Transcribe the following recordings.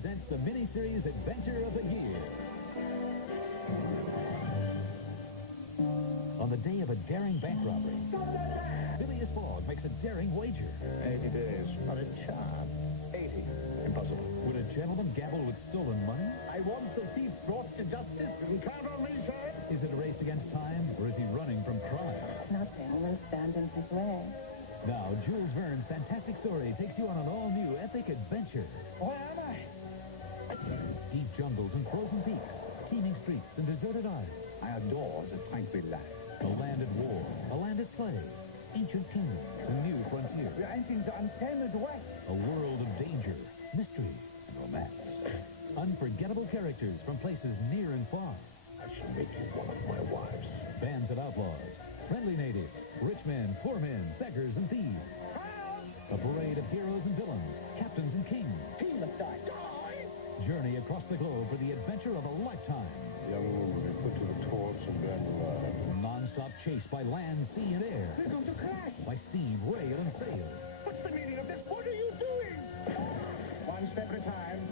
presents the miniseries Adventure of the Year. On the day of a daring bank robbery, Phileas Fogg makes a daring wager. 80 days. Not a chance. 80. Impossible. Would a gentleman gamble with stolen money? I want the thief brought to justice. You can count on me, sir. Is it a race against time, or is he running from crime? Nothing will stand in his way. Now, Jules Verne's fantastic story takes you on an all-new epic adventure. Where am I? Deep jungles and frozen peaks, teeming streets and deserted islands. I adore the tranquil life. A land at war, a land at play, ancient kingdoms, a new frontier. We are entering the untamed west. A world of danger, mystery, and romance. Unforgettable characters from places near and far. I shall make you one of my wives. Bands of outlaws, friendly natives, rich men, poor men, beggars and thieves. A parade of heroes and villains, captains and kings. He must die. Journey across the globe for the adventure of a lifetime. The young woman will be put to the torch and burned alive. Non-stop chase by land, sea, and air. We're going to crash. By steam, rail, and sail. What's the meaning of this? What are you doing? One step at a time.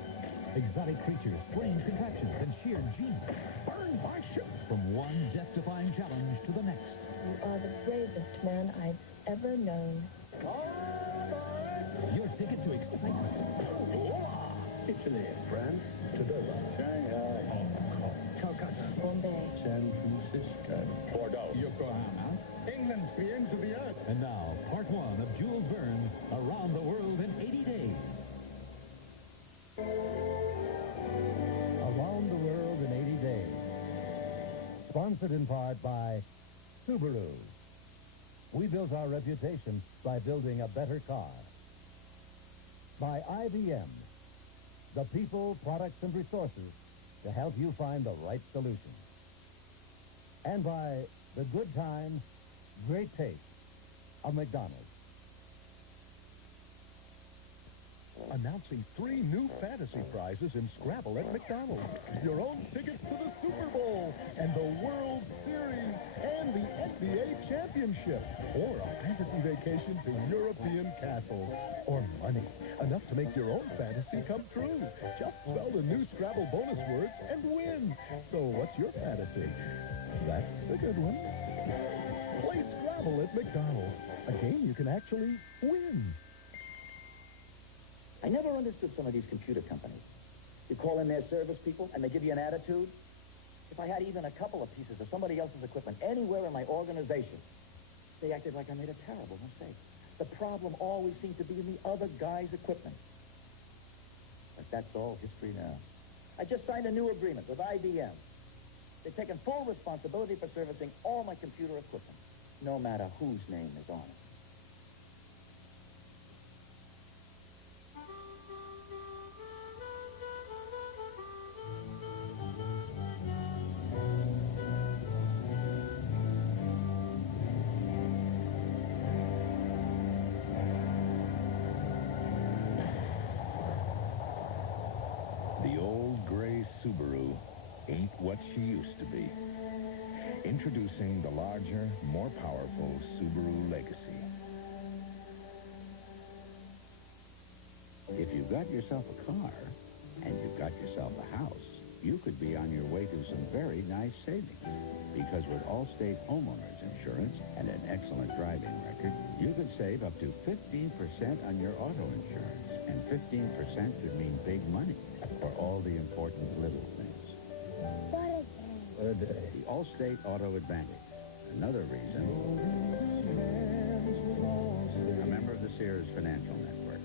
Exotic creatures, strange contraptions, and sheer genius. Burn my ship. From one death-defying challenge to the next. You are the bravest man I've ever known. Your ticket to excitement. Italy, France, to Dover, Shanghai, Hong Kong, Calcutta, Bombay. San Francisco, Bordeaux, Yokohama, England, the end of the earth. And now, part one of Jules Verne's Around the World in 80 Days. Around the World in 80 Days. Sponsored in part by Subaru. We built our reputation by building a better car. By IBM. The people, products, and resources to help you find the right solution. And by the good time, great taste of McDonald's. Announcing 3 new fantasy prizes in Scrabble at McDonald's. Your own tickets to the Super Bowl and the World Series and the NBA Championship. Or a fantasy vacation to European castles. Or money. Enough to make your own fantasy come true. Just spell the new Scrabble bonus words and win. So what's your fantasy? That's a good one. Play Scrabble at McDonald's. A game you can actually win. I never understood some of these computer companies. You call in their service people, and they give you an attitude. If I had even a couple of pieces of somebody else's equipment anywhere in my organization, they acted like I made a terrible mistake. The problem always seemed to be in the other guy's equipment. But that's all history now. I just signed a new agreement with IBM. They're taking full responsibility for servicing all my computer equipment, no matter whose name is on it. The old gray Subaru ain't what she used to be. Introducing the larger, more powerful Subaru Legacy. If you've got yourself a car and you've got yourself a house, you could be on your way to some very nice savings. Because with Allstate Homeowners Insurance and an excellent driving record, you could save up to 15% on your auto insurance. And 15% could mean big money for all the important little things. a day. The Allstate Auto Advantage. Another reason. A member of the Sears Financial Network.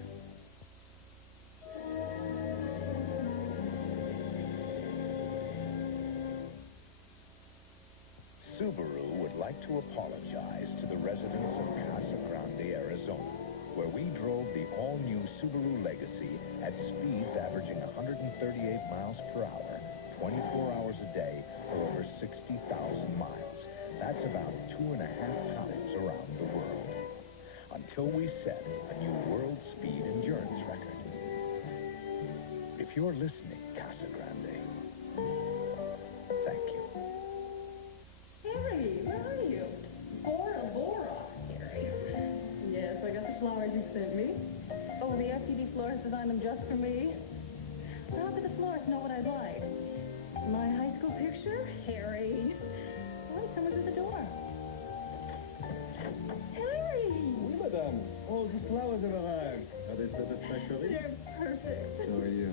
Subaru would like to apologize to the residents of Casa Grande, Arizona, where we drove the all-new Subaru Legacy at speeds averaging 138 miles per hour, 24 hours a day, for over 60,000 miles. That's about 2.5 times around the world. Until we set a new world speed endurance record. If you're listening, Casa Grande, thank you. Harry, where are you? Bora Bora. Harry. Yes, I got the flowers you sent me. Oh, the FPD florist designed them just for me. How could the florist know what I'd like? My high school picture? Harry. Wait, someone's at the door. Harry! Oui, madame. Oh, the flowers have arrived. Are they satisfactory? They're perfect. So are you.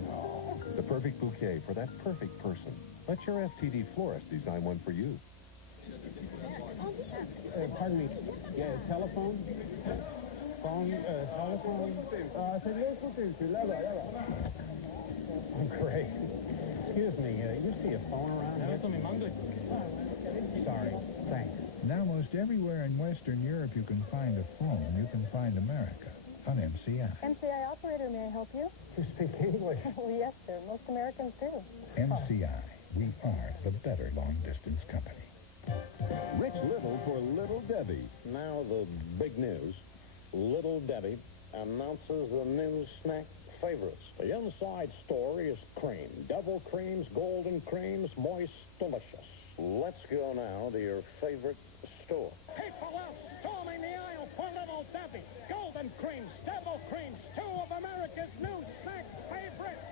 The perfect bouquet for that perfect person. Let your FTD florist design one for you. Pardon me. Yeah, telephone? Phone, telephone? Great. Excuse me, you see a phone around here? Sorry. Thanks. Now, most everywhere in Western Europe you can find a phone, you can find America on MCI. MCI operator, may I help you? You speak English. Well, yes, sir. Most Americans do. MCI, we are the better long-distance company. Rich Little for Little Debbie. Now the big news. Little Debbie announces the new snack favorites. The inside story is cream. Double creams, golden creams, moist, delicious. Let's go now to your favorite store. People are storming the aisle for Little Debbie. Golden creams, double creams, two of America's new snack favorites.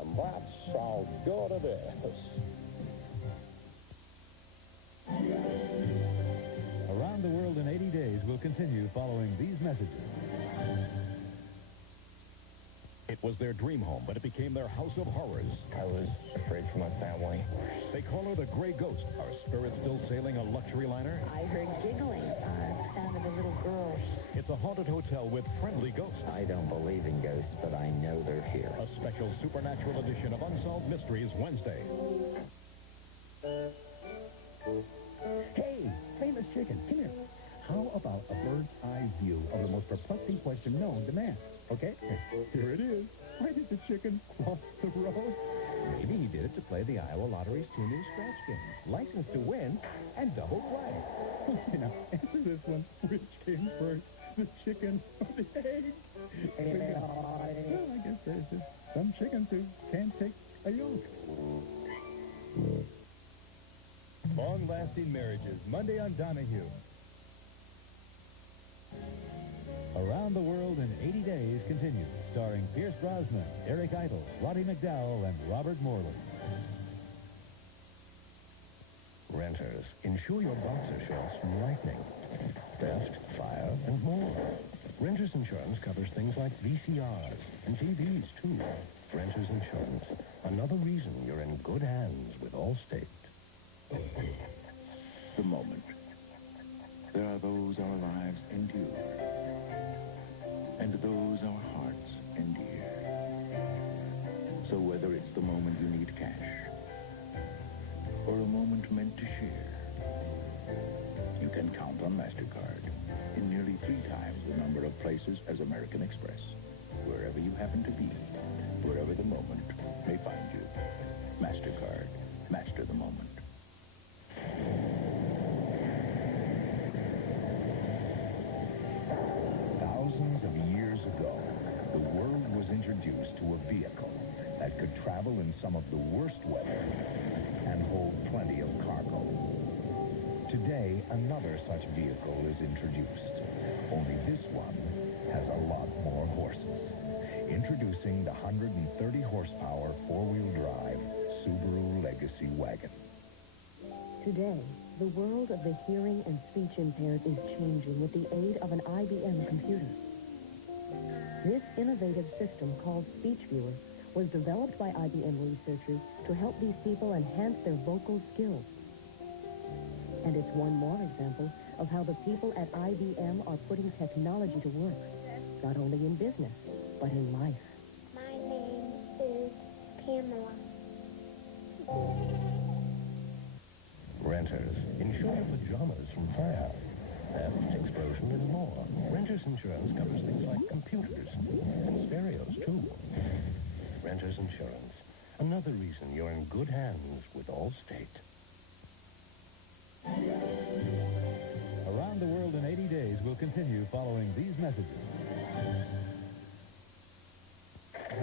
And that's how good it is. Around the World in 80 Days will continue following these messages. It was their dream home, but it became their house of horrors. I was afraid for my family. They call her the Gray Ghost. Are spirits still sailing a luxury liner? I heard giggling. Sounded a little girl. It's a haunted hotel with friendly ghosts. I don't believe in ghosts, but I know they're here. A special supernatural edition of Unsolved Mysteries Wednesday. Hey, famous chicken, come here. How about a bird's eye view of the most perplexing question known to man? Okay, here it is. Why did the chicken cross the road? Maybe he did it to play the Iowa Lottery's 2 new scratch games. License to win and double play. Okay, now, answer this one. Which came first, the chicken or the egg? Well, I guess there's just some chickens who can't take a yolk. Long-lasting marriages, Monday on Donahue. Around the World in 80 Days continues, starring Pierce Brosnan, Eric Idle, Roddy McDowell, and Robert Morley. Renters, insure your boxer shorts from lightning, theft, fire, and more. Renters Insurance covers things like VCRs and TVs, too. Renters Insurance, another reason you're in good hands with Allstate. The moment. There are those our lives endure, and those our hearts endear. So whether it's the moment you need cash, or a moment meant to share, you can count on MasterCard in nearly 3 times the number of places as American Express. Wherever you happen to be, wherever the moment may find you. MasterCard. Master the moment. Thousands of years ago, the world was introduced to a vehicle that could travel in some of the worst weather and hold plenty of cargo. Today, another such vehicle is introduced. Only this one has a lot more horses. Introducing the 130 horsepower four-wheel drive Subaru Legacy Wagon. Today, the world of the hearing and speech impaired is changing with the aid of an IBM computer. This innovative system called Speech Viewer was developed by IBM researchers to help these people enhance their vocal skills. And it's one more example of how the people at IBM are putting technology to work, not only in business, but in life. My name is Pamela. Renters, insure your pajamas from fire, theft, explosion, and more. Renters Insurance covers things like computers and stereos, too. Renters Insurance, another reason you're in good hands with Allstate. Around the World in 80 Days will continue following these messages.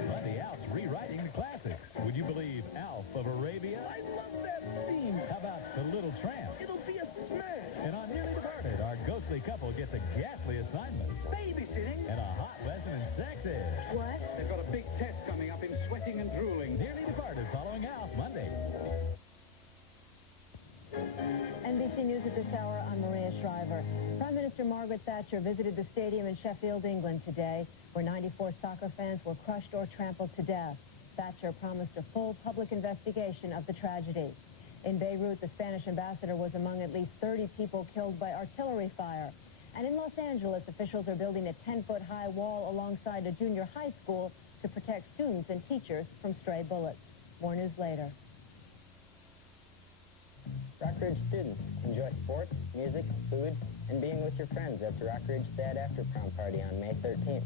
Buddy Alf's rewriting the classics. Would you believe Alf of Arabia? I love that theme. How about The Little Tramp? It'll be a smash. And on Nearly Departed, our ghostly couple gets a ghastly assignment Babysitting. and a hot lesson in sex ed. What? They've got a big test coming Margaret Thatcher visited the stadium in Sheffield, England today, where 94 soccer fans were crushed or trampled to death. Thatcher promised a full public investigation of the tragedy. In Beirut, the Spanish ambassador was among at least 30 people killed by artillery fire. And in Los Angeles, officials are building a 10-foot-high wall alongside a junior high school to protect students and teachers from stray bullets. More news later. Rockridge students, enjoy sports, music, food, and being with your friends at the Rockridge Sad After Prom Party on May 13th.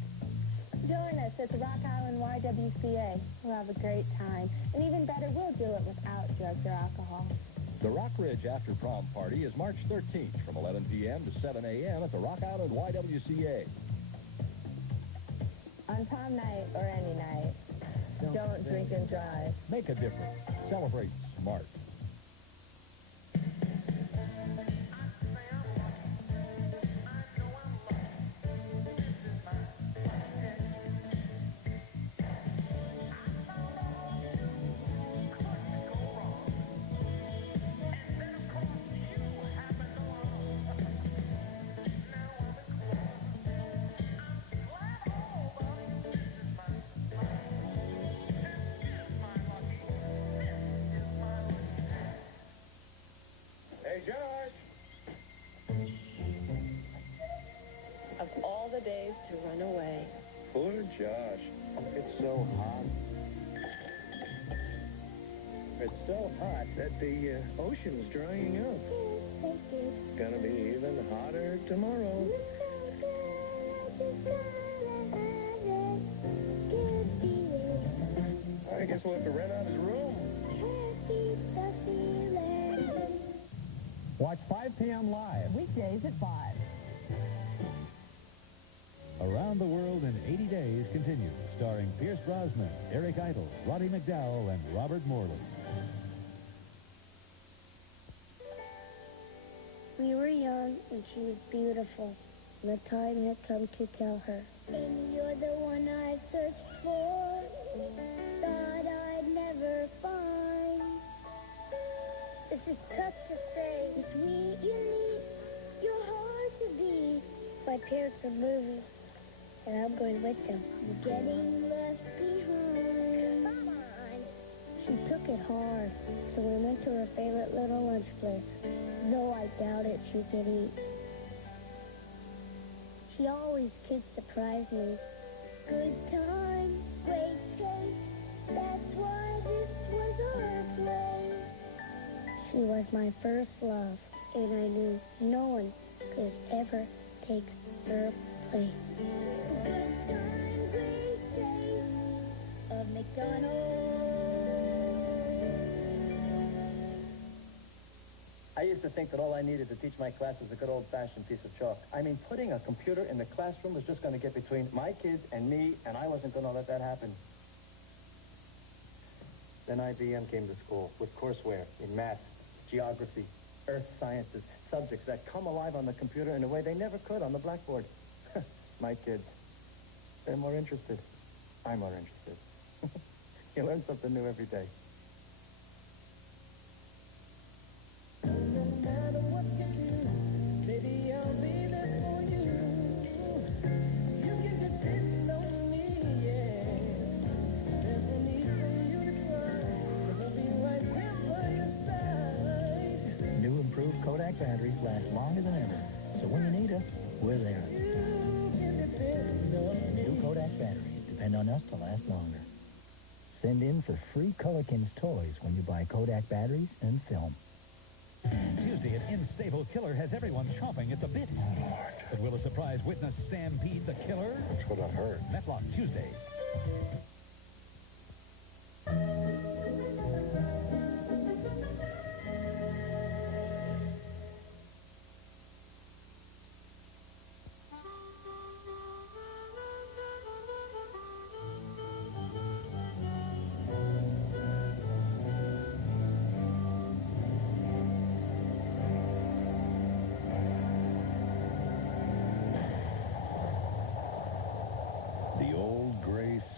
Join us at the Rock Island YWCA. We'll have a great time. And even better, we'll do it without drugs or alcohol. The Rockridge After Prom Party is March 13th from 11 p.m. to 7 a.m. at the Rock Island YWCA. On prom night or any night, don't drink and drive. Make a difference. Celebrate smart. Hey, George! Of all the days to run away. Poor Josh. It's so hot. It's so hot that the ocean's drying up. Gonna be even hotter tomorrow. I guess we'll have to rent out his room. Watch 5 p.m. live. Weekdays at 5. Around the World in 80 Days continues, starring Pierce Brosnan, Eric Idle, Roddy McDowall, and Robert Morley. We were young and she was beautiful. The time had come to tell her. And you're the one I've searched for, thought I'd never find. This is tough to say. You're sweet, you're neat, you're hard to be. My parents are moving, and I'm going with them. I'm getting left behind. Come on. She took it hard, so we went to her favorite little lunch place, though I doubt it she could eat. She always could surprise me. Good time, great taste, that's why this was our place. She was my first love, and I knew no one could ever take her place. Good time, great taste of McDonald's. I used to think that all I needed to teach my class was a good old-fashioned piece of chalk. I mean, putting a computer in the classroom was just going to get between my kids and me, and I wasn't going to let that happen. Then IBM came to school with courseware in math, geography, earth sciences, subjects that come alive on the computer in a way they never could on the blackboard. My kids, they're more interested. I'm more interested. You learn something new every day. New improved Kodak batteries last longer than ever. So when you need us, we're there. New Kodak batteries depend on us to last longer. Send in for free Colorkins toys when you buy Kodak batteries and film. Tuesday, an in-stable killer has everyone chomping at the bit. But will a surprise witness stampede the killer? That's what I heard. Metlock, Tuesday.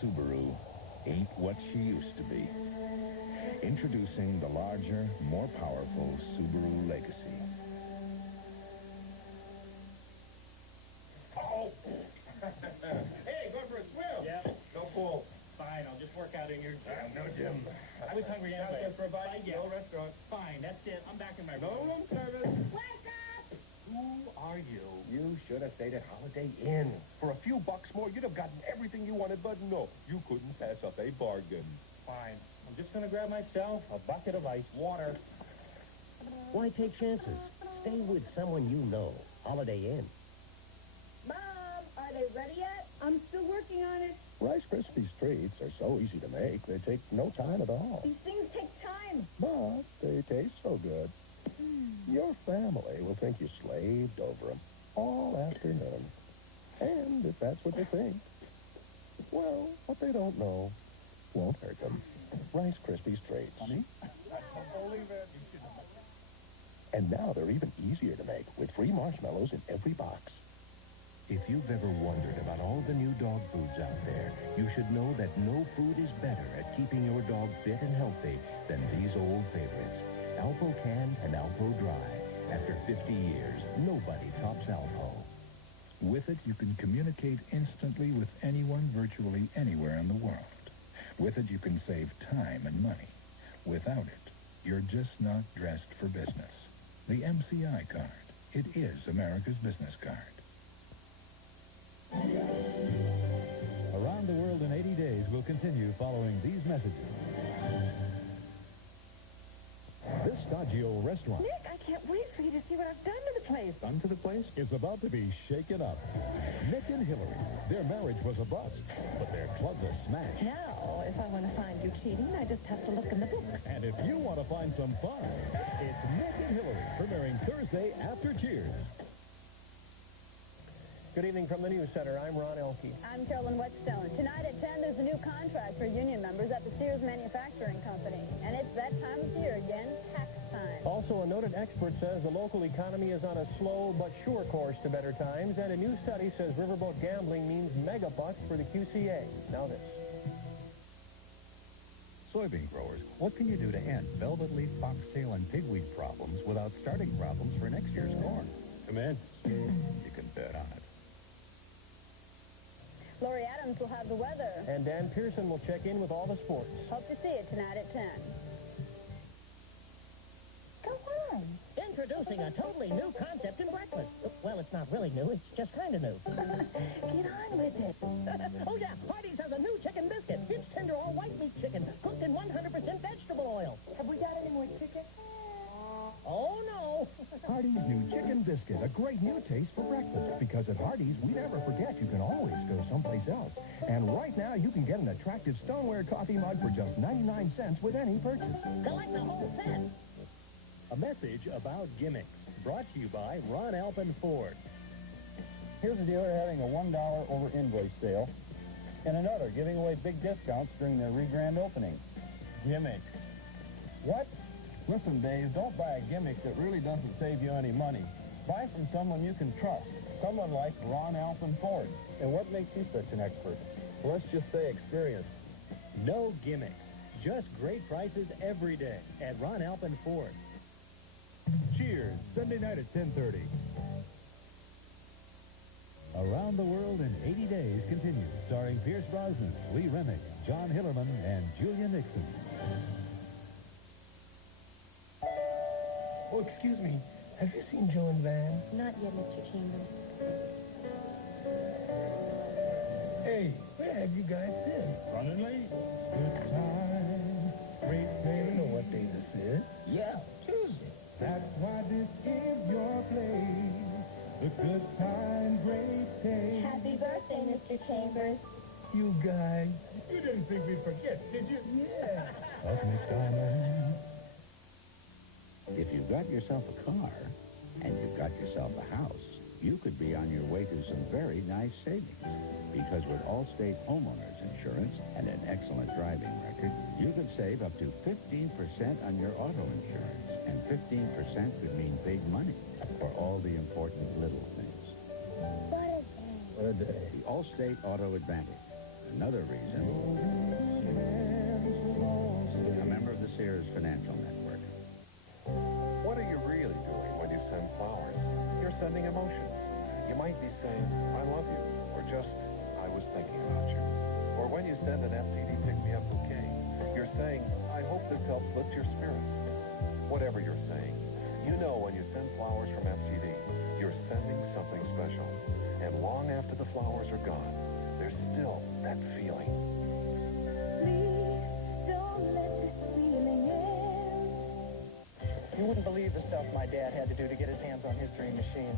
Subaru ain't what she used to be. Introducing the larger, more powerful Subaru Legacy. this workout in your gym. No, Jim. I was hungry anyway. Just for a bite, Yeah. no restaurant. Fine, that's it. I'm back in my No room. room service. Wake up! Who are you? You should have stayed at Holiday Inn. For a few bucks more, you'd have gotten everything you wanted, but no, you couldn't pass up a bargain. Fine. I'm just gonna grab myself a bucket of ice water. Why take chances? Stay with someone you know. Holiday Inn. Mom, are they ready yet? I'm still working on it. Rice Krispies treats are so easy to make, they take no time at all. These things take time. But they taste so good. Your family will think you slaved over them all afternoon. And if that's what they think, well, what they don't know won't hurt them. Rice Krispies treats. Honey? Believe it. And now they're even easier to make with free marshmallows in every box. If you've ever wondered about all the new dog foods out there, you should know that no food is better at keeping your dog fit and healthy than these old favorites. Alpo Can and Alpo Dry. After 50 years, nobody tops Alpo. With it, you can communicate instantly with anyone virtually anywhere in the world. With it, you can save time and money. Without it, you're just not dressed for business. The MCI card. It is America's business card. Around the World in 80 Days will continue following these messages. This stodgy restaurant Nick, I can't wait for you to see what I've done to the place. done to the place is about to be shaken up. Nick and Hillary, their marriage was a bust, but their club's a smash. Now, if I want to find you cheating, I just have to look in the books. And if you want to find some fun, it's Nick and Hillary, premiering Thursday after Cheers. Good evening from the News Center. I'm Ron Elke. I'm Carolyn Whetstone. Tonight at 10, there's a new contract for union members at the Sears Manufacturing Company. And it's that time of year again, tax time. Also, a noted expert says the local economy is on a slow but sure course to better times, and a new study says riverboat gambling means mega bucks for the QCA. Now this. Soybean growers, what can you do to end velvet leaf, foxtail, and pigweed problems without starting problems for next year's corn? Tremendous. You can bet on it. Lori Adams will have the weather. And Dan Pearson will check in with all the sports. Hope to see it tonight at 10. Go on. Introducing a totally new concept in breakfast. Well, it's not really new. It's just kind of new. Get on with it. Oh, yeah. Hardee's has a new chicken biscuit. It's tender all white meat chicken, cooked in 100% vegetable oil. Have we got any more chicken? Oh, no. Hardee's new chicken biscuit, a great new taste for breakfast. Because at Hardee's, we never forget you can always go someplace else. And right now, you can get an attractive stoneware coffee mug for just 99 cents with any purchase. Collect the whole set. A message about gimmicks, brought to you by Ron Alpin Ford. Here's a dealer having a $1 over invoice sale, and another giving away big discounts during their re-grand opening. Gimmicks. What? Listen, Dave, don't buy a gimmick that really doesn't save you any money. Buy from someone you can trust, someone like Ron Alpin Ford. And what makes you such an expert? Let's just say experience. No gimmicks, just great prices every day at Ron Alpin Ford. Cheers, Sunday night at 10:30. Around the World in 80 Days continues, starring Pierce Brosnan, Lee Remick, John Hillerman, and Julia Nixon. Oh, excuse me. Have you seen Joe and Van? Not yet, Mr. Chambers. Hey, where have you guys been? Running late. Good time, great day. You know what day this is? Yeah, Tuesday. That's why this is your place. A good time, great day. Happy birthday, Mr. Chambers. You guys. You didn't think we'd forget, did you? Yeah. Of McDonald's. If you've got yourself a car and you've got yourself a house, you could be on your way to some very nice savings. Because with Allstate Homeowners Insurance and an excellent driving record, you could save up to 15% on your auto insurance. And 15% could mean big money for all the important little things. What a day. What a day. The Allstate Auto Advantage. Another reason. A member of the Sears Financial Network. What are you really doing when you send flowers? You're sending emotions. You might be saying, I love you, or just, I was thinking about you. Or when you send an FPD pick-me-up whatever you're saying, you know when you send flowers from FGD, you're sending something special. And long after the flowers are gone, there's still that feeling. Please don't let this feeling end. You wouldn't believe the stuff my dad had to do to get his hands on his dream machine.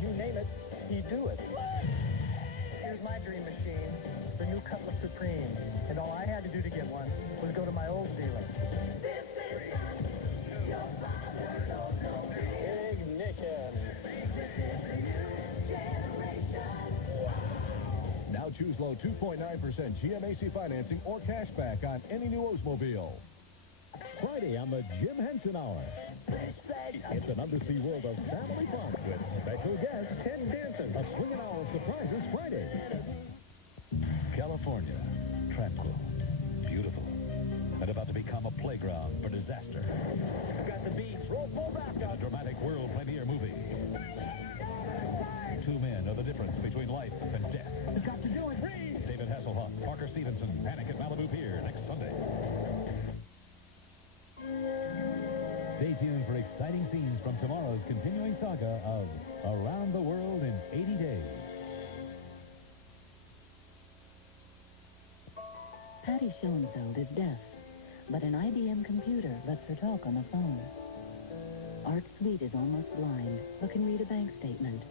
You name it, he'd do it. Here's my dream machine, the new Cutlass Supreme. And all I had to do to get one was go to my old dealer. This is not your father, no. Ignition. This is the new generation. Now choose low 2.9% GMAC financing or cash back on any new Oldsmobile. Friday on the Jim Henson Hour. It's an undersea world of family fun with special guest Ted Danson. A swinging hour of surprises Friday. California, tranquil, beautiful, and about to become a playground for disaster. I've got the beats. Roll back A dramatic world premiere movie. Two men are the difference between life and death. You've got to do it. Freeze! David Hasselhoff, Parker Stevenson, Panic at Malibu Pier next Sunday. Stay tuned for exciting scenes from tomorrow's continuing saga of Around the World in 80 Days. Patty Schoenfeld is deaf, but an IBM computer lets her talk on the phone. Art Sweet is almost blind, but can read a bank statement.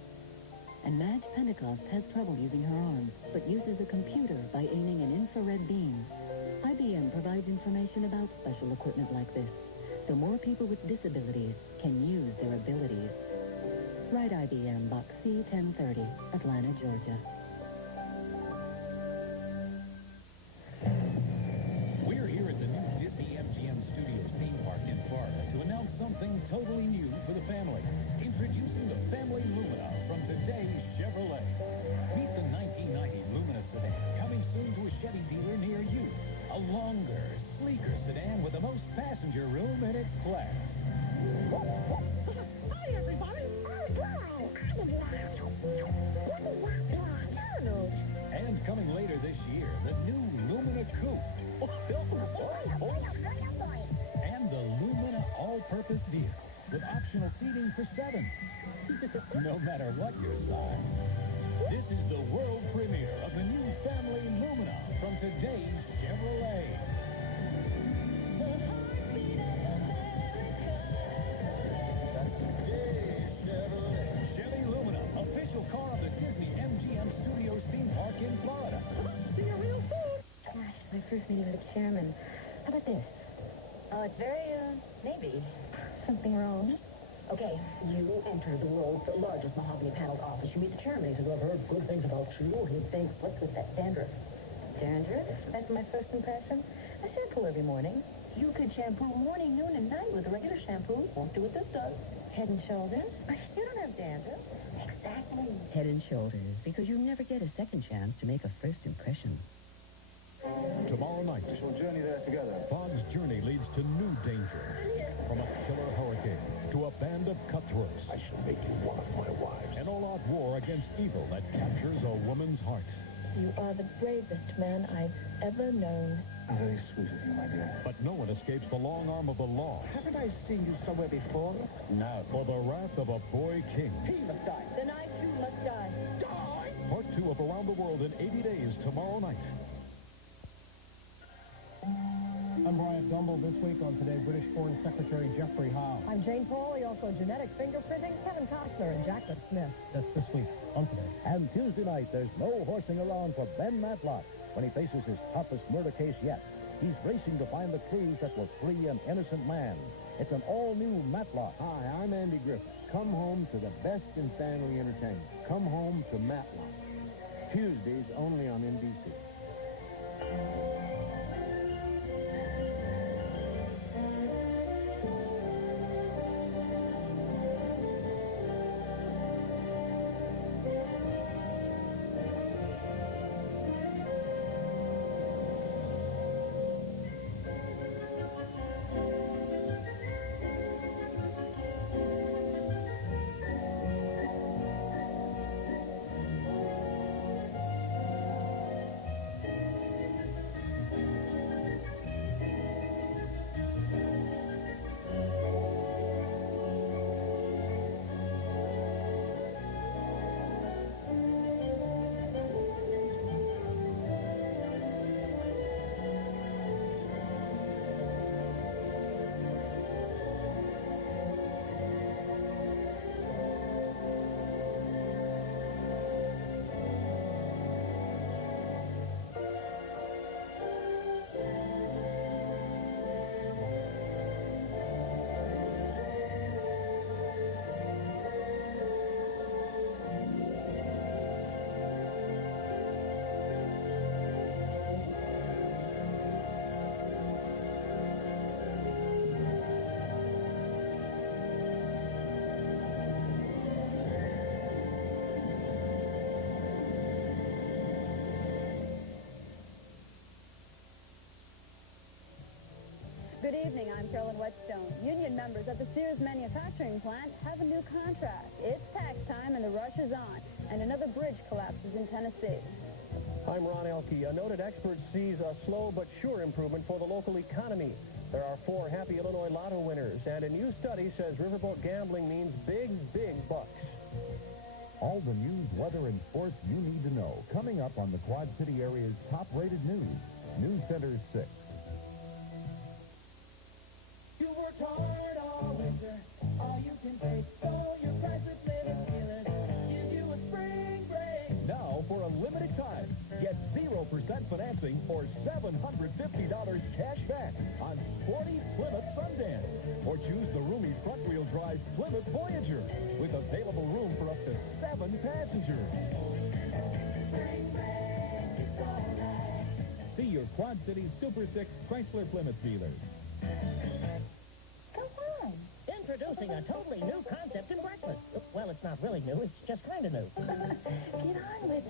And Madge Pentecost has trouble using her arms, but uses a computer by aiming an infrared beam. IBM provides information about special equipment like this, so more people with disabilities can use their abilities. Write IBM Box C-1030, Atlanta, Georgia. We're here at the new Disney MGM Studios theme park in Florida to announce something totally new for the family. Introducing the Family Lumina from today's Chevrolet. Meet the 1990 Lumina sedan, coming soon to a Chevy dealer near you. A longer, sleeker sedan with the most passenger room in its class. Hi, everybody. I'm Carl. I'm McDonald's. And coming later this year, the new Lumina Coupe. And the Lumina all-purpose vehicle with optional seating for 7. No matter what your size. This is the world premiere of the new Family Lumina from today's Chevrolet. Chevy Lumina, official car of the Disney MGM Studios theme park in Florida. See you real soon. Gosh, my first meeting with the chairman. How about this? Oh, it's very, maybe. Something wrong? Okay, you enter the world's largest mahogany paneled office. You meet the chairman. He says, well, I've heard good things about you. He thinks, what's with that dandruff? Dandruff? That's my first impression. I shampoo every morning. You could shampoo morning, noon, and night with a regular shampoo. Won't do what this does. Head and shoulders? You don't have dandruff. Exactly. Head and shoulders, because you never get a second chance to make a first impression. Tomorrow night, We shall journey there together. Fog's journey leads to new dangers. From a killer hurricane to a band of cutthroats. I shall make you one of my wives. An all-out war against evil that captures a woman's heart. You are the bravest man I've ever known. Very sweet of you, my dear. But no one escapes the long arm of the law. Haven't I seen you somewhere before? Now, for the wrath of a boy king. He must die. Then I too must die. Die! Part 2 of Around the World in 80 Days tomorrow night. I'm Brian Gumble. This week on Today, British Foreign Secretary Jeffrey Howe. I'm Jane Pauley, also genetic fingerprinting, Kevin Costner and Jacqueline Smith. That's this week on Today. And Tuesday night, there's no horsing around for Ben Matlock when he faces his toughest murder case yet. He's racing to find the clues that will free an innocent man. It's an all-new Matlock. Hi, I'm Andy Griffith. Come home to the best in family entertainment. Come home to Matlock. Tuesdays only on NBC. Good evening, I'm Carolyn Whetstone. Union members at the Sears manufacturing plant have a new contract. It's tax time and the rush is on, and another bridge collapses in Tennessee. I'm Ron Elke. A noted expert sees a slow but sure improvement for the local economy. There are 4 happy Illinois Lotto winners, and a new study says riverboat gambling means big, big bucks. All the news, weather, and sports you need to know. Coming up on the Quad City area's top-rated news. News Center 6. You worked hard all winter, all you can take. Stole your priceless living dealers, give you a spring break. Now, for a limited time, get 0% financing or $750 cash back on sporty Plymouth Sundance. Or choose the roomy front-wheel drive Plymouth Voyager with available room for up to 7 passengers. Spring break, it's all right. See your Quad City Super 6 Chrysler Plymouth dealers. Come on. Introducing a totally new concept in breakfast. Well, it's not really new. It's just kind of new. Get on with